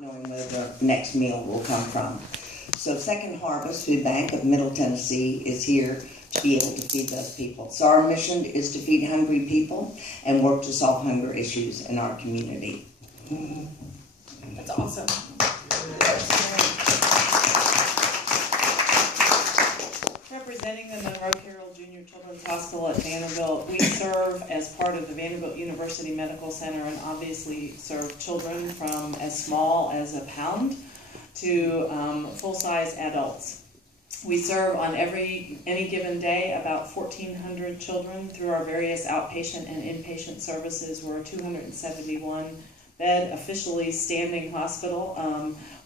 not knowing where the next meal will come from. So Second Harvest Food Bank of Middle Tennessee is here to be able to feed those people. So our mission is to feed hungry people and work to solve hunger issues in our community. That's awesome. Representing the Monroe Carroll Junior Children's Hospital at Vanderbilt, we serve as part of the Vanderbilt University Medical Center and obviously serve children from as small as a pound to full-size adults. We serve on any given day about 1,400 children through our various outpatient and inpatient services. We're a 271-bed, officially standing hospital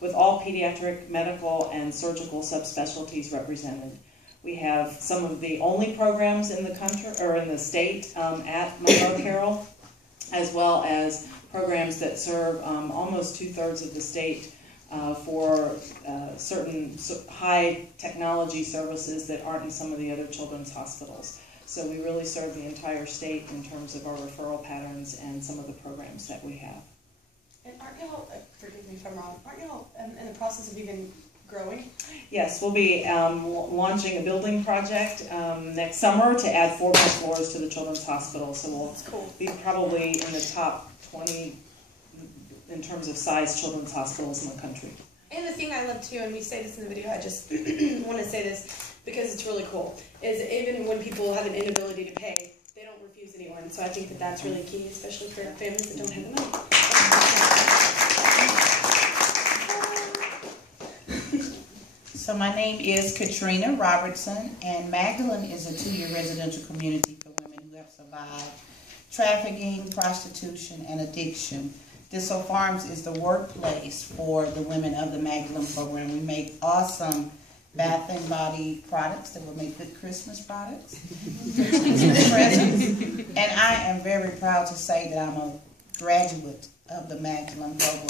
with all pediatric, medical, and surgical subspecialties represented. We have some of the only programs in the country or in the state at Monroe Carroll, as well as programs that serve almost 2/3 of the state for certain high technology services that aren't in some of the other children's hospitals. So we really serve the entire state in terms of our referral patterns and some of the programs that we have. And aren't y'all, forgive me if I'm wrong, aren't y'all in the process of even growing? Yes, we'll be launching a building project next summer to add 4 more floors to the children's hospital. So we'll be probably in the top 20 in terms of size children's hospitals in the country. And the thing I love too, and we say this in the video, I just want to say this because it's really cool, is even when people have an inability to pay, they don't refuse anyone. So I think that that's really key, especially for families that don't have the money. So my name is Katrina Robertson, and Magdalene is a 2-year residential community for women who have survived trafficking, prostitution, and addiction. Thistle Farms is the workplace for the women of the Magdalene program. We make awesome bath and body products that will make good Christmas products, Christmas presents. And I am very proud to say that I'm a graduate of the Magdalene program.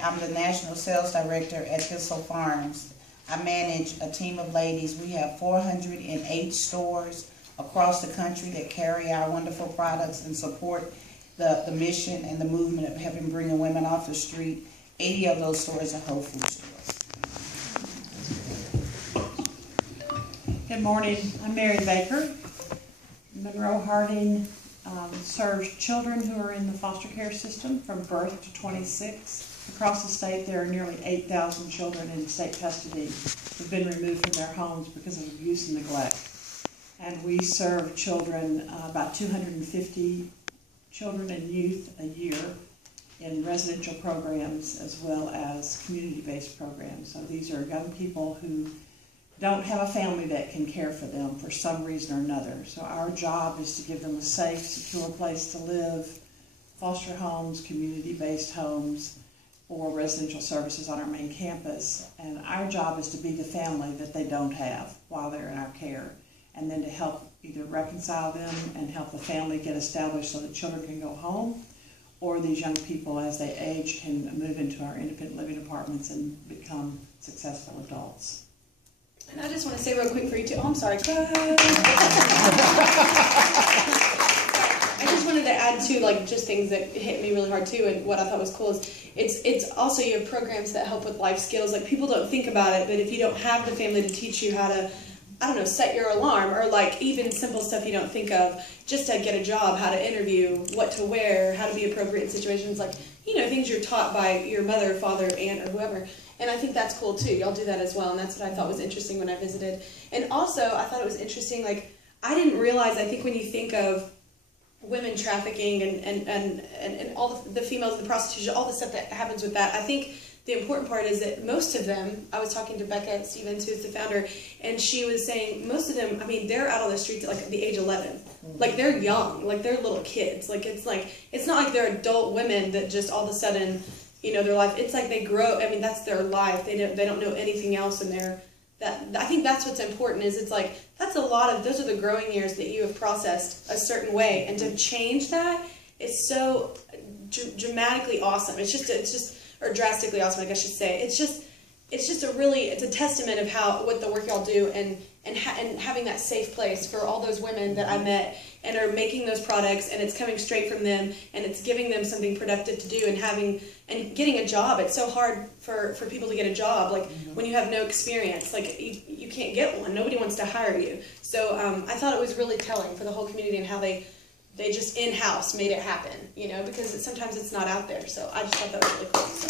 I'm the National Sales Director at Thistle Farms. I manage a team of ladies. We have 408 stores across the country that carry our wonderful products and support the mission and the movement of helping bringing women off the street. 80 of those stores are Whole Food stores. Good morning. I'm Mary Baker. Monroe Harding serves children who are in the foster care system from birth to 26. Across the state, there are nearly 8,000 children in state custody who've been removed from their homes because of abuse and neglect. And we serve children, about 250 children and youth a year in residential programs as well as community-based programs. So these are young people who don't have a family that can care for them for some reason or another. So our job is to give them a safe, secure place to live, foster homes, community-based homes, or residential services on our main campus. And our job is to be the family that they don't have while they're in our care, and then to help either reconcile them and help the family get established so that children can go home, or these young people as they age can move into our independent living apartments and become successful adults. And I just want to say real quick for you too, oh, I'm sorry. I just wanted to add too, like just things that hit me really hard too, and what I thought was cool is it's also you have programs that help with life skills. Like people don't think about it, but if you don't have the family to teach you how to, I don't know, set your alarm, or like even simple stuff you don't think of, just to get a job, how to interview, what to wear, how to be appropriate in situations, like, you know, things you're taught by your mother, father, aunt, or whoever. And I think that's cool too. Y'all do that as well, and that's what I thought was interesting when I visited. And also, I thought it was interesting, like, I didn't realize, I think when you think of women trafficking and all the females, the prostitution, all the stuff that happens with that, I think the important part is that most of them, I was talking to Becca Stevens, who's the founder, and she was saying most of them, I mean, they're out on the streets at like the age 11. Like they're young, like they're little kids. Like it's not like they're adult women that just all of a sudden, you know, their life, it's like they grow, I mean, that's their life. They don't know anything else, and I think that's what's important, is it's like, that's a lot of, those are the growing years that you have processed a certain way, and to change that is so dramatically awesome. It's just, or drastically awesome, I guess I should say. It's just it's a testament of what the work y'all do, and having that safe place for all those women that I met and are making those products, and it's coming straight from them, and it's giving them something productive to do, and getting a job. It's so hard for people to get a job, like when you have no experience, like you can't get one. Nobody wants to hire you. So I thought it was really telling for the whole community and how they just in-house made it happen, you know, because sometimes it's not out there. So I just thought that was really cool. So.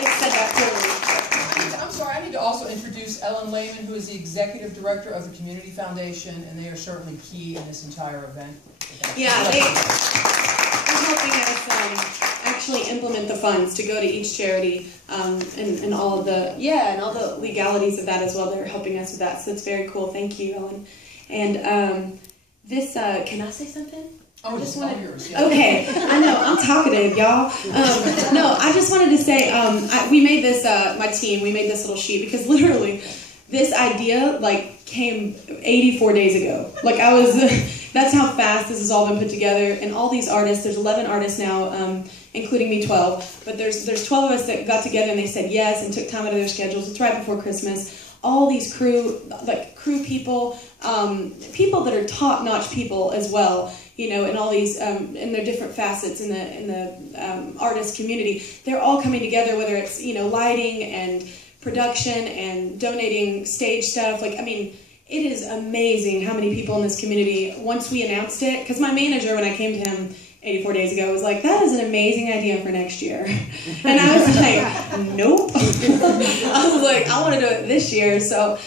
Said that clearly. I'm sorry, I need to also introduce Ellen Lehman, who is the Executive Director of the Community Foundation, and they are certainly key in this entire event. Yeah, they're helping us actually implement the funds to go to each charity, and all of the, and all the legalities of that as well. They're helping us with that, so it's very cool. Thank you, Ellen. And this, can I say something? Oh, I just wanted, yours, yeah. Okay, I know, I'm talkative, y'all. No, I just wanted to say, we made this, my team, we made this little sheet because literally this idea, like, came 84 days ago. Like, that's how fast this has all been put together. And all these artists, there's 11 artists now, including me, 12. But there's 12 of us that got together and they said yes and took time out of their schedules. It's right before Christmas. All these crew people, people that are top-notch people as well, you know, and all these, in their different facets in the artist community, they're all coming together, whether it's, you know, lighting and production and donating stage stuff. Like, I mean, it is amazing how many people in this community, once we announced it, because my manager, when I came to him 84 days ago, was like, that is an amazing idea for next year. And I was like, nope. I was like, I want to do it this year. So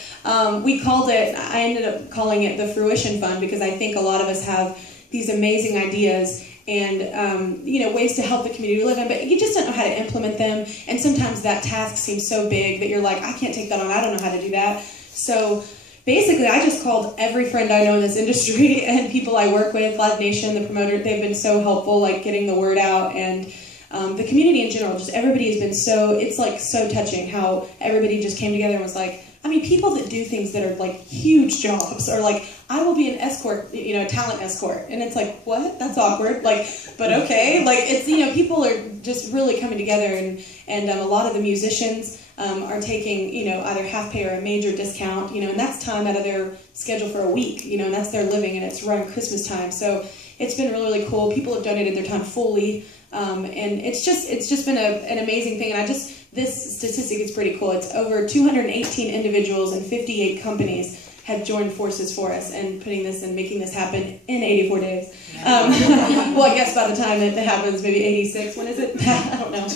we called it, I ended up calling it the Fruition Fund, because I think a lot of us have these amazing ideas and you know, ways to help the community live in, but you just don't know how to implement them. And sometimes that task seems so big that you're like, I can't take that on, I don't know how to do that. So basically, I just called every friend I know in this industry and people I work with, Live Nation, the promoter. They've been so helpful, like getting the word out, and the community in general. Just everybody has been so. It's like so touching how everybody just came together and was like. I mean, people that do things that are like huge jobs, or like, I will be an escort, you know, a talent escort, and it's like, what? That's awkward. Like, but okay. Like, it's, you know, people are just really coming together, and a lot of the musicians are taking, you know, either half pay or a major discount, you know, and that's time out of their schedule for a week, you know, and that's their living, and it's around Christmas time. So it's been really, really cool. People have donated their time fully, and it's just been an amazing thing. And this statistic is pretty cool. It's over 218 individuals and 58 companies have joined forces for us and putting this and making this happen in 84 days. Well, I guess by the time it happens, maybe 86. When is it? I don't know.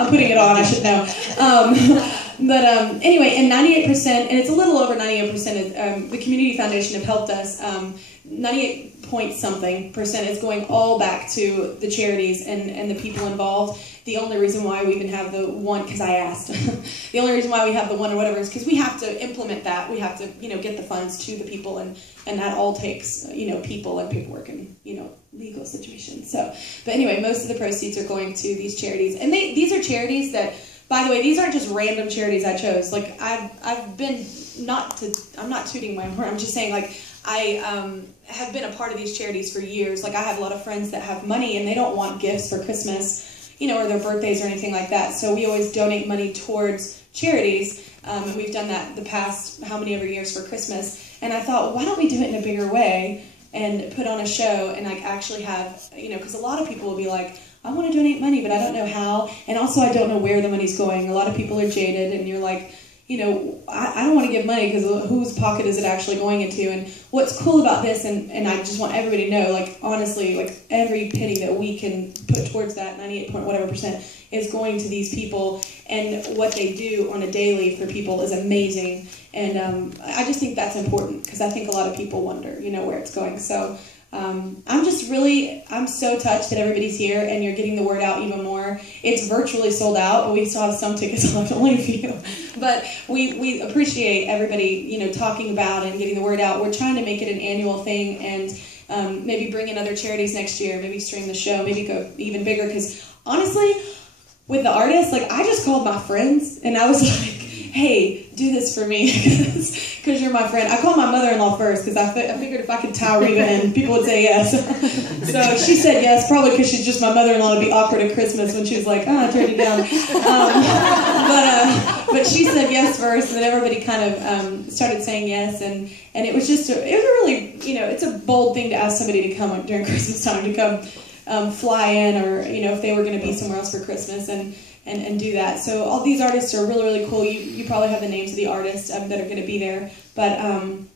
I'm putting it on. I should know. But anyway, and 98%, and it's a little over 98% of the Community Foundation have helped us. 98-point-something% is going all back to the charities and the people involved. The only reason why we even have the one, because I asked, the only reason why we have the one or whatever is because we have to implement that. We have to, you know, get the funds to the people, and that all takes, you know, people and paperwork and, you know, legal situations. So, but anyway, most of the proceeds are going to these charities, and these are charities that, by the way, these aren't just random charities I chose. Like, I've been I'm not tooting my horn. I'm just saying, like, I have been a part of these charities for years. Like, I have a lot of friends that have money and they don't want gifts for Christmas, you know, or their birthdays or anything like that. So we always donate money towards charities, and we've done that the past how many ever years for Christmas. And I thought, why don't we do it in a bigger way and put on a show and like actually have, you know, because a lot of people will be like, I want to donate money, but I don't know how, and also I don't know where the money's going. A lot of people are jaded, and you're like, you know, I don't want to give money because whose pocket is it actually going into? And what's cool about this, and I just want everybody to know, like, honestly, like, every penny that we can put towards that 98-point-whatever% is going to these people, and what they do on a daily for people is amazing. And I just think that's important, because I think a lot of people wonder, you know, where it's going. So I'm so touched that everybody's here and you're getting the word out even more. It's virtually sold out, but we still have some tickets left, only a few. But we appreciate everybody, you know, talking about and getting the word out. We're trying to make it an annual thing, and maybe bring in other charities next year, maybe stream the show, maybe go even bigger, because honestly, with the artists, like, I just called my friends and I was like, hey, do this for me, because you're my friend. I called my mother-in-law first because I figured if I could tie Reba in, people would say yes. So she said yes, probably because she's just my mother-in-law. It'd be awkward at Christmas when she was like, I turned you down. But she said yes first, and then everybody kind of started saying yes, and it was just, it was a really, it's a bold thing to ask somebody to come during Christmas time, to come fly in, or, if they were going to be somewhere else for Christmas, and do that. So all these artists are really, really cool. You probably have the names of the artists that are going to be there, but and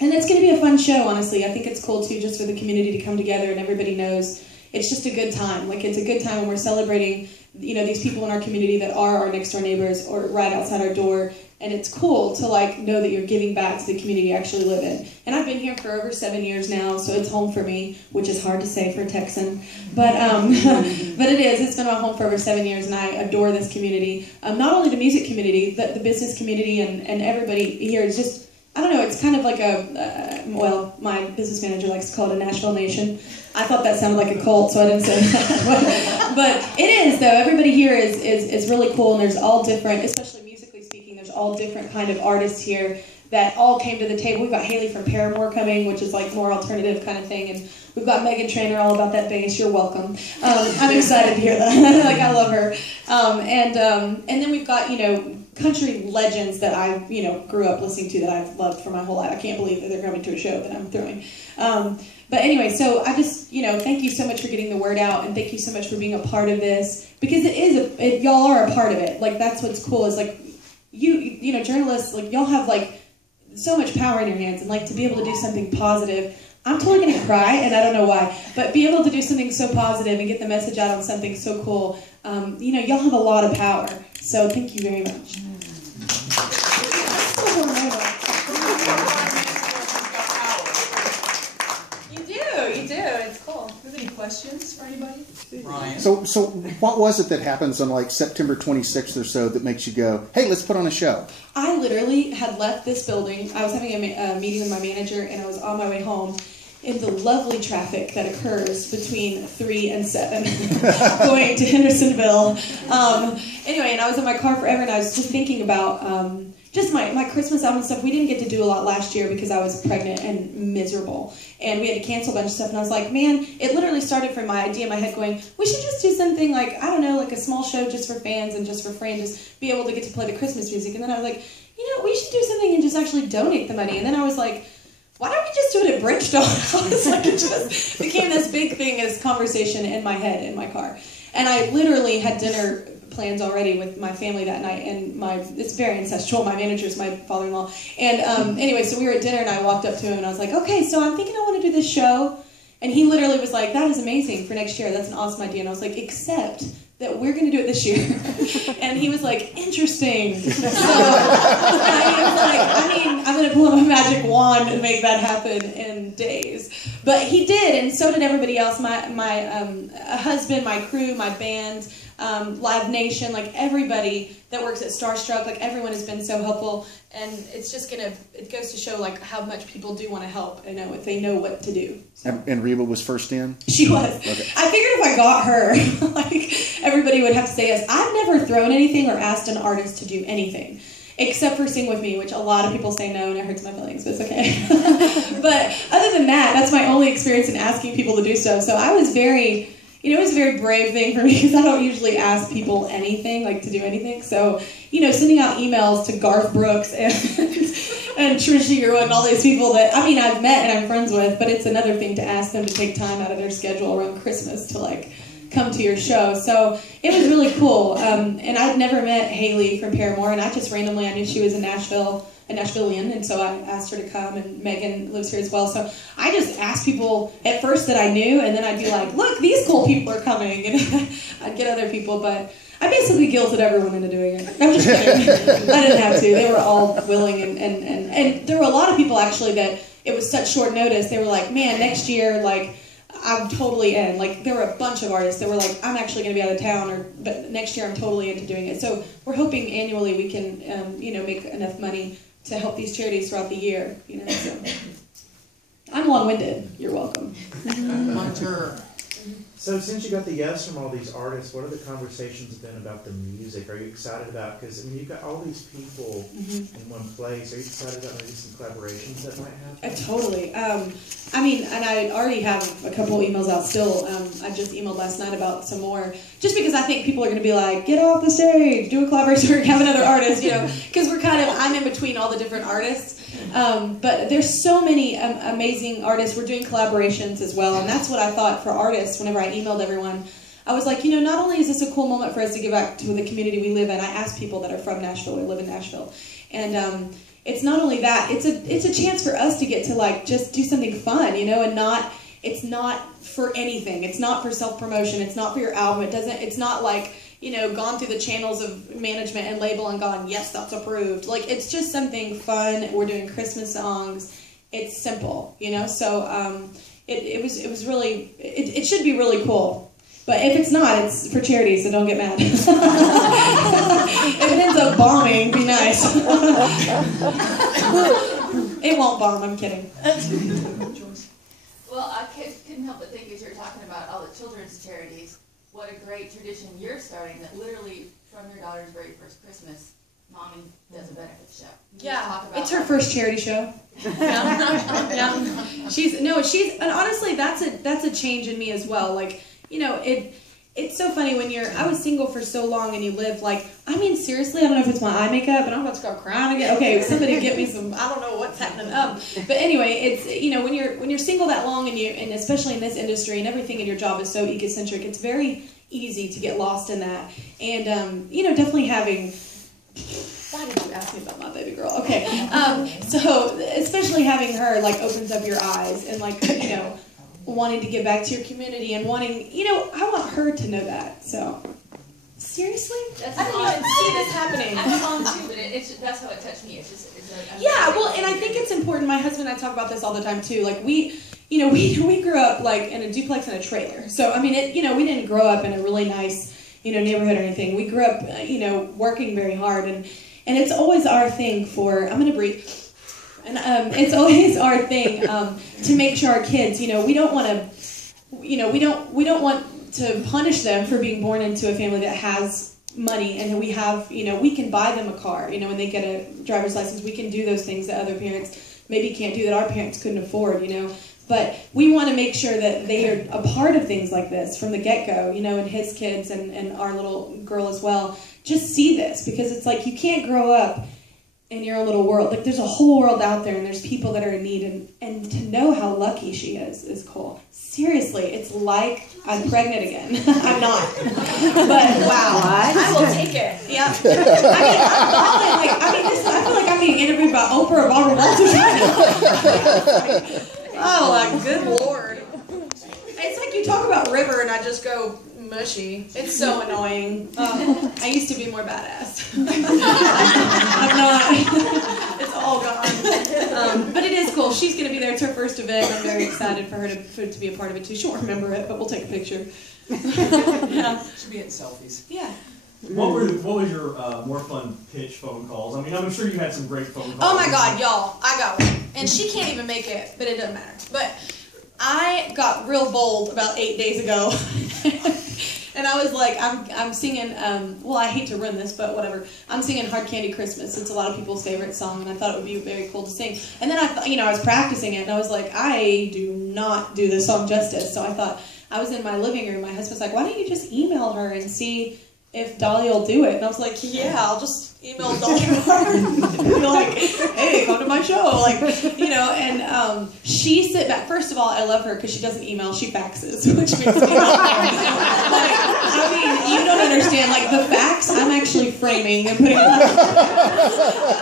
it's going to be a fun show, honestly. I think it's cool, too, just for the community to come together and everybody knows it's just a good time. Like, it's a good time when we're celebrating, these people in our community that are our next-door neighbors or right outside our door, and it's cool to, know that you're giving back to the community you actually live in. And I've been here for over 7 years now, so it's home for me, which is hard to say for a Texan. But but it is. It's been my home for over 7 years, and I adore this community. Not only the music community, the business community, and everybody here is just, I don't know, it's kind of like well, my business manager likes to call it a Nashville Nation. I thought that sounded like a cult, so I didn't say that. But it is, though. Everybody here is really cool, and there's all different, especially musically speaking, there's all different kind of artists here that all came to the table. We've got Haley from Paramore coming, which is like more alternative kind of thing, and we've got Megan Trainor all about that bass. You're welcome. I'm excited to hear that. I love her. And then we've got, country legends that I, grew up listening to, that I've loved for my whole life. I can't believe that they're coming to a show that I'm throwing. But anyway, so I just, thank you so much for getting the word out, and thank you so much for being a part of this, because y'all are a part of it. Like, that's what's cool, is you journalists, y'all have so much power in your hands, and to be able to do something positive. I'm totally gonna cry, and I don't know why, but be able to do something so positive and get the message out on something so cool. Y'all have a lot of power. So thank you very much. You do. It's cool. Do you have any questions for anybody? Brian. So what was it that happens on September 26th or so that makes you go, hey, let's put on a show? I literally had left this building. I was having a meeting with my manager, and I was on my way home in the lovely traffic that occurs between 3 and 7 going to Hendersonville. Anyway, and I was in my car forever, and I was just thinking about just my Christmas album stuff. We didn't get to do a lot last year because I was pregnant and miserable, and we had to cancel a bunch of stuff, and I was like, man, it literally started from my idea in my head going, we should just do something a small show just for fans and just for friends, just be able to get to play the Christmas music. And then I was like, we should do something and just actually donate the money. And then I was like, why don't we just do it at Bridgestone? I was like, it just became this big thing as conversation in my head, in my car. And I literally had dinner plans already with my family that night, and it's very incestual. My manager's my father-in-law. And anyway, so we were at dinner, and I walked up to him, and I was like, okay, so I'm thinking I want to do this show. And he literally was like, that is amazing for next year. That's an awesome idea. And I was like, except that we're going to do it this year. And he was like, interesting. So I was like, I'm going to pull up a magic wand and make that happen in days. But he did, and so did everybody else. My husband, my crew, my band, Live Nation, everybody that works at Starstruck, everyone has been so helpful. And it's just it goes to show how much people do want to help, if they know what to do. So. And Reba was first in? She was. Okay. I figured if I got her, everybody would have to say yes. I've never thrown anything or asked an artist to do anything, except for Sing With Me, which a lot of people say no, and it hurts my feelings, but it's okay. But other than that, that's my only experience in asking people to do stuff. So I was very... it was a very brave thing for me, because I don't usually ask people anything, to do anything. So, sending out emails to Garth Brooks and Trisha Yearwood and all these people that, I've met and I'm friends with, but it's another thing to ask them to take time out of their schedule around Christmas to, come to your show. So it was really cool. And I'd never met Haley from Paramore, and I just randomly, I knew she was in Nashville, a Nashvilleian, and so I asked her to come, and Megan lives here as well. So I just asked people at first that I knew, and then I'd be like, look, these cool people are coming, and I'd get other people, but I basically guilted everyone into doing it. I'm just kidding. I didn't have to. They were all willing, and there were a lot of people actually that it was such short notice. They were like, man, next year, I'm totally in. There were a bunch of artists that were like, I'm actually going to be out of town, but next year I'm totally into doing it. So we're hoping annually we can, make enough money to help these charities throughout the year. So I'm long-winded. You're welcome. Hunter. So since you got the yes from all these artists, what are the conversations been about the music? Are you excited about, because I mean, you've got all these people in one place. Are you excited about maybe some collaborations that might happen? Totally. I mean, and I already have a couple emails out still. I just emailed last night about some more, just because I think people are going to be like, get off the stage, do a collaboration, or have another artist, you know, because I'm in between all the different artists. But there's so many amazing artists. We're doing collaborations as well, and that's what I thought for artists whenever I emailed everyone. I was like, you know, not only is this a cool moment for us to give back to the community we live in, I asked people that are from Nashville or live in Nashville, and it's not only that, it's a chance for us to get to like just do something fun, you know, and it's not for anything. It's not for self-promotion. It's not for your album. It's not like, you know, gone through the channels of management and label and gone, yes, that's approved. Like, it's just something fun. We're doing Christmas songs. It's simple, you know. So it was really, it should be really cool. But if it's not, it's for charity, so don't get mad. If it ends up bombing, be nice. It won't bomb, I'm kidding. Well, I couldn't help but think as you're talking about all the children's charities, what a great tradition you're starting, that literally from your daughter's very first Christmas, Mommy does a benefits show. Yeah, it's her first charity show. Yeah. She's, and honestly, that's a change in me as well. Like, you know, it's so funny when I was single for so long and you live like, I mean, seriously, I don't know if it's my eye makeup, and I'm about to start crying again. Okay, somebody get me some, I don't know what's happening. But anyway, it's, you know, when you're single that long and especially in this industry and everything in your job is so egocentric, it's very easy to get lost in that. And, you know, definitely having, why did you ask me about my baby girl? Okay, so especially having her like opens up your eyes and like, you know, wanting to give back to your community and wanting, you know, I want her to know that. So, seriously? I didn't even see this happening. I'm a mom too, but that's how it touched me. Yeah, well, and I think it's important. My husband and I talk about this all the time too. Like we grew up like in a duplex and a trailer. So I mean, you know, we didn't grow up in a really nice, you know, neighborhood or anything. We grew up, you know, working very hard, and it's always our thing I'm gonna breathe. And it's always our thing to make sure our kids, you know, we don't want to, you know, we don't want to punish them for being born into a family that has money, and we have, you know, we can buy them a car, you know, when they get a driver's license, we can do those things that other parents maybe can't do, that our parents couldn't afford, you know. But we want to make sure that they are a part of things like this from the get-go, you know, and his kids and our little girl as well. Just see this, because it's like you can't grow up in your own little world. Like, there's a whole world out there, and there's people that are in need, and to know how lucky she is cool. Seriously, it's like I'm pregnant again. I'm not. But wow, I will take it. Yeah. I mean, I'm balling. Like, I mean, I feel like I'm being interviewed by Oprah or Barbara Walters. Oh, like, good Lord. It's like you talk about River, and I just go mushy. It's so annoying. I used to be more badass. I'm not. It's all gone. But it is cool. She's going to be there. It's her first event. I'm very excited for her to be a part of it too. She won't remember it, but we'll take a picture. Yeah. Should be getting selfies. Yeah. What was your more fun pitch phone calls? I mean, I'm sure you had some great phone calls. Oh my God, y'all! I got one, and she can't even make it, but it doesn't matter. But I got real bold about 8 days ago. And I was like, I'm singing, well, I hate to run this, but whatever. I'm singing Hard Candy Christmas. It's a lot of people's favorite song, and I thought it would be very cool to sing. And then I thought, you know, I was practicing it, and I was like, I do not do this song justice. So I thought, I was in my living room. My husband's like, why don't you just email her and see if Dolly will do it? And I was like, yeah, I'll just email Dolly and be like, hey, come to my show. Like, you know, and she sit back. First of all, I love her because she doesn't email, she faxes, which makes me like, I mean, you don't understand. Like, the fax, I'm actually framing and putting it up.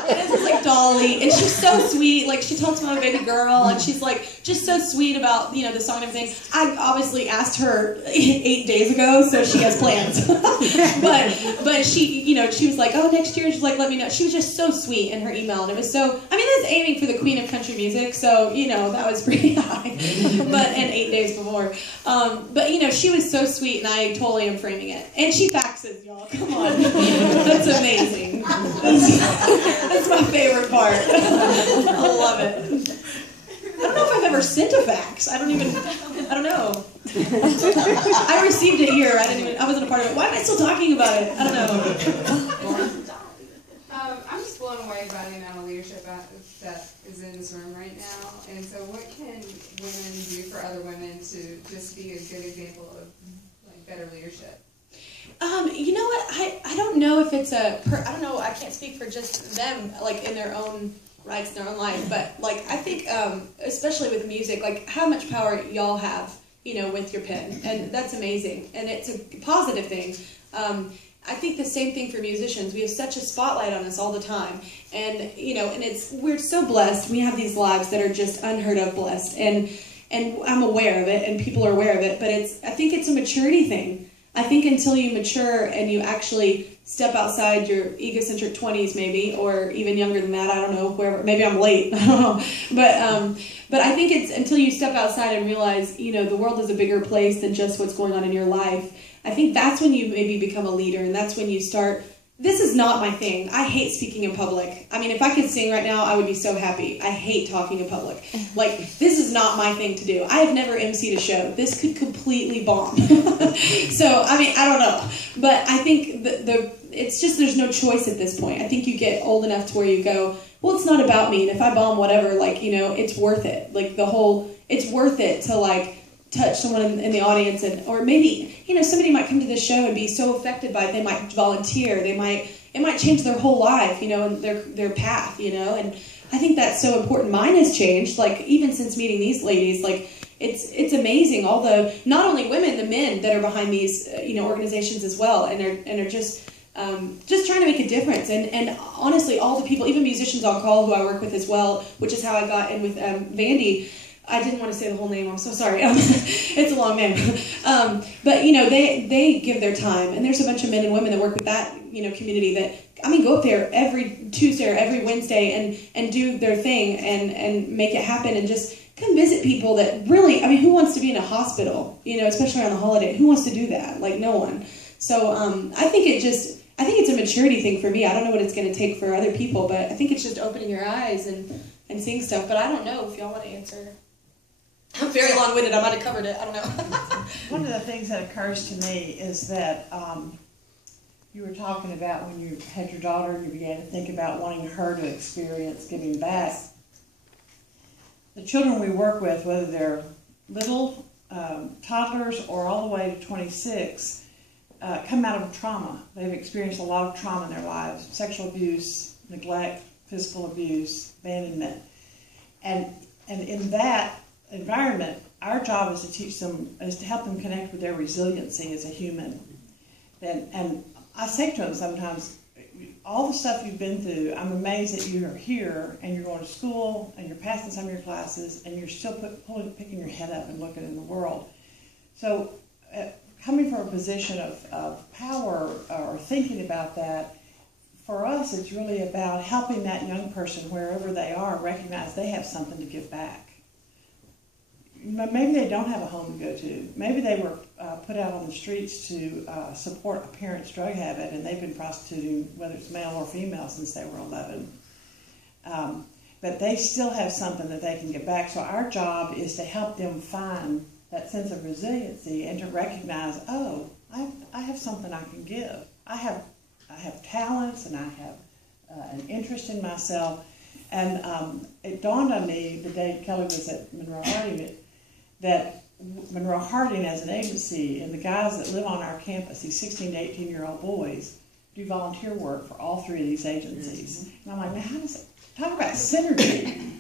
And it's just like Dolly, and she's so sweet. Like, she talks about my baby girl, and she's like, just so sweet about, you know, the song and everything. I obviously asked her 8 days ago, so she has plans. But she, you know, she was like, oh, next year, she's like, let me know. She was just so sweet in her email, and it was so, I mean, that's aiming for the queen of country music, so, you know, that was pretty high. And 8 days before. But, you know, she was so sweet, and I totally am framing it. And she faxes, y'all. Come on. That's amazing. That's my favorite part. I love it. I don't know if I've ever sent a fax. I don't know. I received it here. I wasn't a part of it. Why am I still talking about it? I don't know. I'm just blown away by the amount of leadership that is in this room right now. And so what can women do for other women to just be a good example of like better leadership? You know what? I don't know if it's I don't know. I can't speak for just them, like in their own rights, in their own life. But like I think, especially with music, like how much power y'all have, with your pen, and that's amazing, and it's a positive thing. I think the same thing for musicians. We have such a spotlight on us all the time, and and we're so blessed. We have these lives that are just unheard of blessed, and I'm aware of it, and people are aware of it. But I think it's a maturity thing. I think until you mature and you actually step outside your egocentric 20s, maybe, or even younger than that. I don't know. Wherever, maybe I'm late. I don't know. But I think it's until you step outside and realize, the world is a bigger place than just what's going on in your life. I think that's when you maybe become a leader, and that's when you start. This is not my thing. I hate speaking in public. I mean, if I could sing right now, I would be so happy. I hate talking in public. Like, this is not my thing to do. I have never emceed a show. This could completely bomb. So, I mean, I don't know. But I think it's just there's no choice at this point. I think you get old enough to where you go, well, it's not about me. And if I bomb whatever, it's worth it. Like, it's worth it to, touch someone in the audience, or maybe somebody might come to this show and be so affected by it they might volunteer. It might change their whole life, and their path, and I think that's so important. Mine has changed, even since meeting these ladies. It's amazing, all the not only women, the men that are behind these organizations as well, and are just trying to make a difference. And honestly, all the people, even musicians on call who I work with as well, which is how I got in with Vandy. I didn't want to say the whole name. I'm so sorry. It's a long name. But they give their time, and there's a bunch of men and women that work with that community that go up there every Tuesday or every Wednesday and do their thing and make it happen, and just come visit people that really, who wants to be in a hospital? Especially around the holiday. Who wants to do that? No one. So I think it's a maturity thing for me. I don't know what it's going to take for other people, but I think it's just opening your eyes and seeing stuff. But I don't know if y'all want to answer. I'm very long-winded. I might have covered it. I don't know. One of the things that occurs to me is that you were talking about when you had your daughter and you began to think about wanting her to experience giving back. The children we work with, whether they're little toddlers or all the way to 26, come out of trauma. They've experienced a lot of trauma in their lives: sexual abuse, neglect, physical abuse, abandonment. And in that environment, our job is to help them connect with their resiliency as a human. And I say to them sometimes, all the stuff you've been through, I'm amazed that you are here and you're going to school and you're passing some of your classes and you're still picking your head up and looking in the world. So coming from a position of power or thinking about that, for us it's really about helping that young person wherever they are recognize they have something to give back. Maybe they don't have a home to go to. Maybe they were put out on the streets to support a parent's drug habit, and they've been prostituting, whether it's male or female, since they were 11. But they still have something that they can give back. So our job is to help them find that sense of resiliency and to recognize, oh, I have something I can give. I have talents, and I have an interest in myself. And it dawned on me the day Kelly was at Monroe Harding that Monroe Harding as an agency, and the guys that live on our campus, these 16 to 18-year-old boys, do volunteer work for all three of these agencies. And I'm like, now how does it, talk about synergy.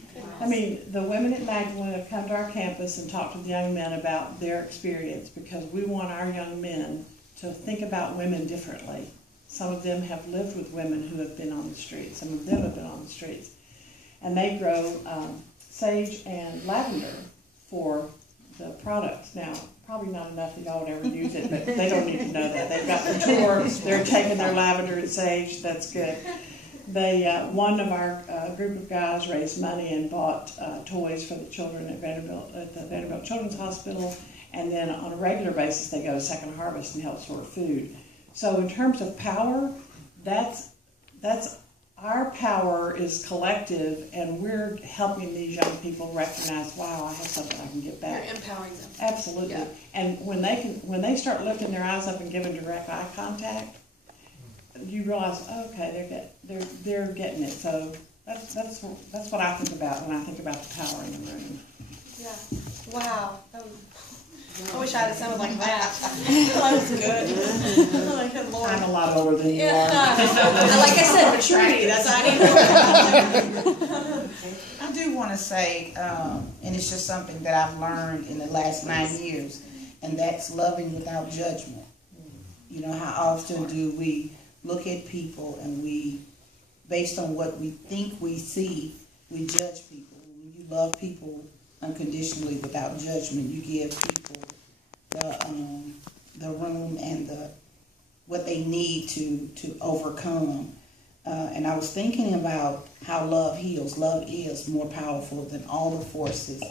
The women at Magdalene have come to our campus and talked to the young men about their experience, because we want our young men to think about women differently. Some of them have lived with women who have been on the streets. Some of them have been on the streets. And they grow sage and lavender for the products. Now, probably not enough that y'all would ever use it, but they don't need to know that. They've got their tours. They're taking their lavender and sage. That's good. One of our group of guys raised money and bought toys for the children at the Vanderbilt Children's Hospital, and then on a regular basis they go to Second Harvest and help sort food. So in terms of power, that's our power is collective, and we're helping these young people recognize, wow, I have something I can give back. You're empowering them. Absolutely. Yeah. And when they start lifting their eyes up and giving direct eye contact, you realize, oh, okay, they're getting it. So that's what I think about when I think about the power in the room. Yeah. Wow. I wish I had sounded like that. That was good. Oh, good Lord. I'm a lot older than you are. Like I said, maturity. That's what I need. I do want to say, and it's just something that I've learned in the last 9 years, and that's loving without judgment. You know, how often do we look at people and we, based on what we think we see, we judge people. When you love people unconditionally without judgment, you give people the room and what they need to overcome. And I was thinking about how love heals. Love is more powerful than all the forces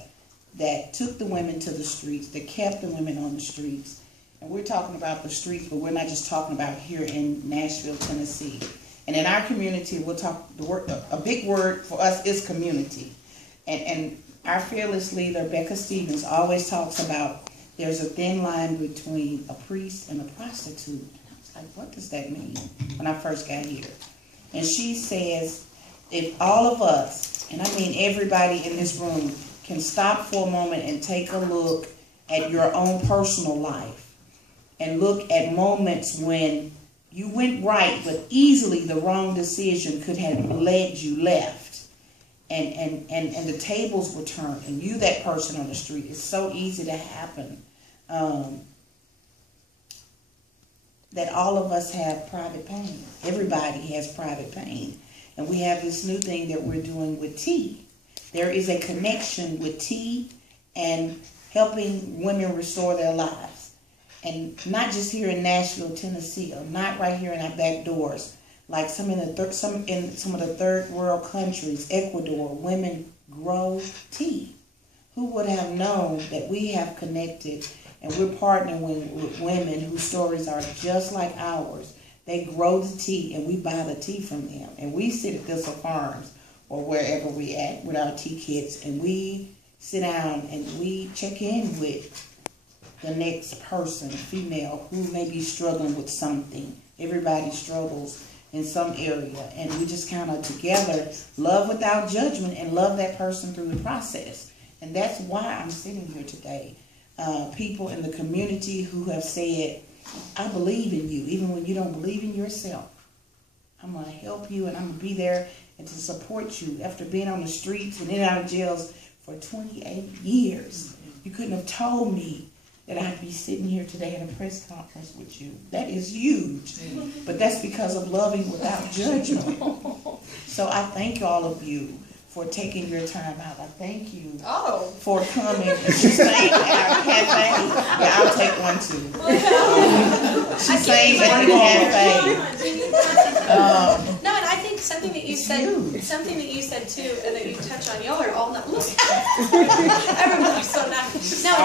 that took the women to the streets, that kept the women on the streets. And we're talking about the streets, but we're not just talking about here in Nashville, Tennessee. And in our community, we'll talk, a big word for us is community. And our fearless leader, Becca Stevens, always talks about there's a thin line between a priest and a prostitute. And I was like, what does that mean when I first got here? And she says, if all of us, and I mean everybody in this room, can stop for a moment and take a look at your own personal life and look at moments when you went right, but easily the wrong decision could have led you left. And the tables were turned, and you, that person on the street, it's so easy to happen. That all of us have private pain. Everybody has private pain. And we have this new thing that we're doing with tea. There is a connection with tea and helping women restore their lives. And not just here in Nashville, Tennessee, or not right here in our back doors. Like some in some of the third world countries, Ecuador, women grow tea. Who would have known that we have connected and we're partnering with women whose stories are just like ours. They grow the tea and we buy the tea from them. And we sit at Thistle Farms or wherever we at with our tea kits, and we sit down and we check in with the next person, female, who may be struggling with something. Everybody struggles in some area, and we just kind of together love without judgment and love that person through the process. And that's why I'm sitting here today. People in the community who have said, I believe in you, even when you don't believe in yourself. I'm going to help you, and I'm going to be there and to support you. After being on the streets and in and out of jails for 28 years, you couldn't have told me that I'd be sitting here today in a press conference with you. That is huge. But that's because of loving without judgment. So I thank all of you for taking your time out. I thank you for coming and staying at our cafe. Yeah, I'll take one too. She sang at the cafe. No, and I think something that you said too, and that you touch on, y'all are all not look. Everybody's so nice. No,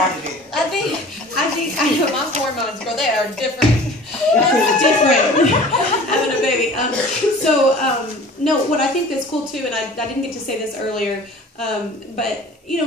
I think I know my hormones, girl. They are different. Different. Having a baby. No, what I think that's cool too, and I didn't get to say this earlier, but you know.